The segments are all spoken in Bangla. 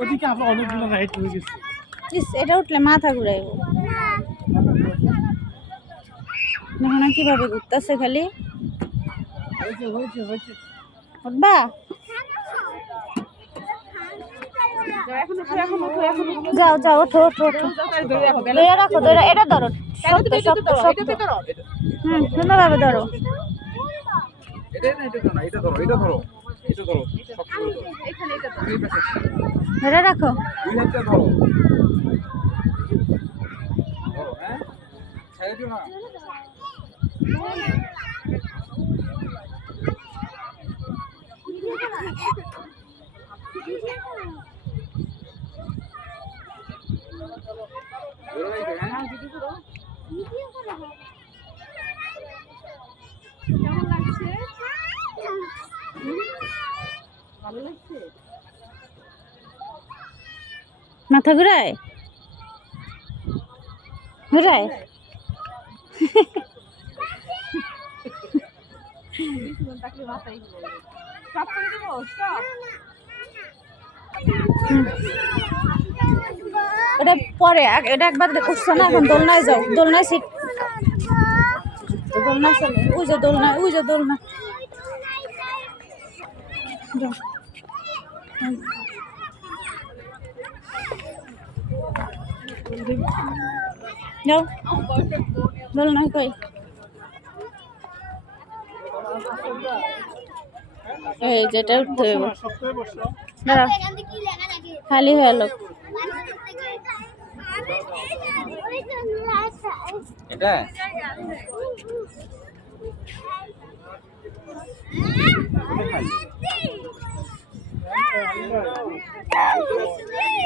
ওদিকে আমরা অনেকগুলো রাইড হয়ে গেছি। এটা উঠলে মাথা ঘুরাইব। না কিভাবে ঘুরতেছে খালি। উঠবা যাও যাও ওঠো ওঠো ওঠো ধরে রাখো ধরে এটা ধরো সুন্দরভাবে ধরো ধরে রাখো মাথা ঘুরায় ঘুরায় এটা পরে এটা একবার উঠছো না এখন দোলনায় যাও দোলনায় শিখ দোলনা চলে ওই যে দোলনা যাও দোলনায় কই এই যেটা উঠতে হবে দাঁড়া খালি হয়ে লোক এটা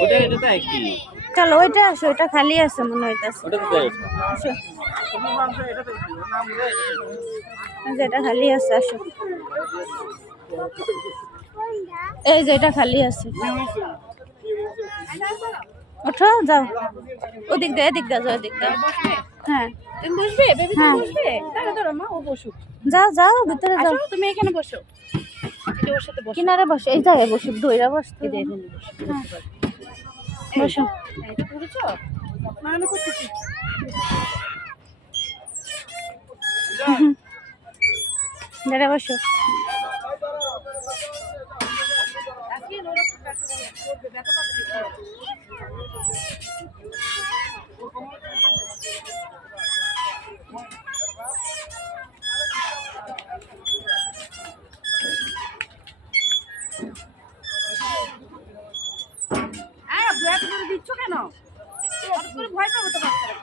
ওটা এটা তাই কি চলো ওইটা আসো ওইটা খালি আছে মনে হইতাছে ওটা তো তাই আসো যেটা খালি আছে আসো এই যেটা খালি আছে ওঠো যাও ওদিক দে এদিক দে যাও এদিক দে হ্যাঁ তুমি বসবে বেবি তুমি বসবে দাঁড়া দাঁড়া মা ও বসুক যাও যাও ভিতরে যাও তুমি এখানে বসো এটা ওর সাথে বসো কিনারে বসো এই জায়গায় বসো দইরা বসতে এই যে এখানে বসো বসো এটা করেছো না আমি করতেছি দাঁড়া বসো দিচ্ছ কেন ভয় পাবো তো বাচ্চারা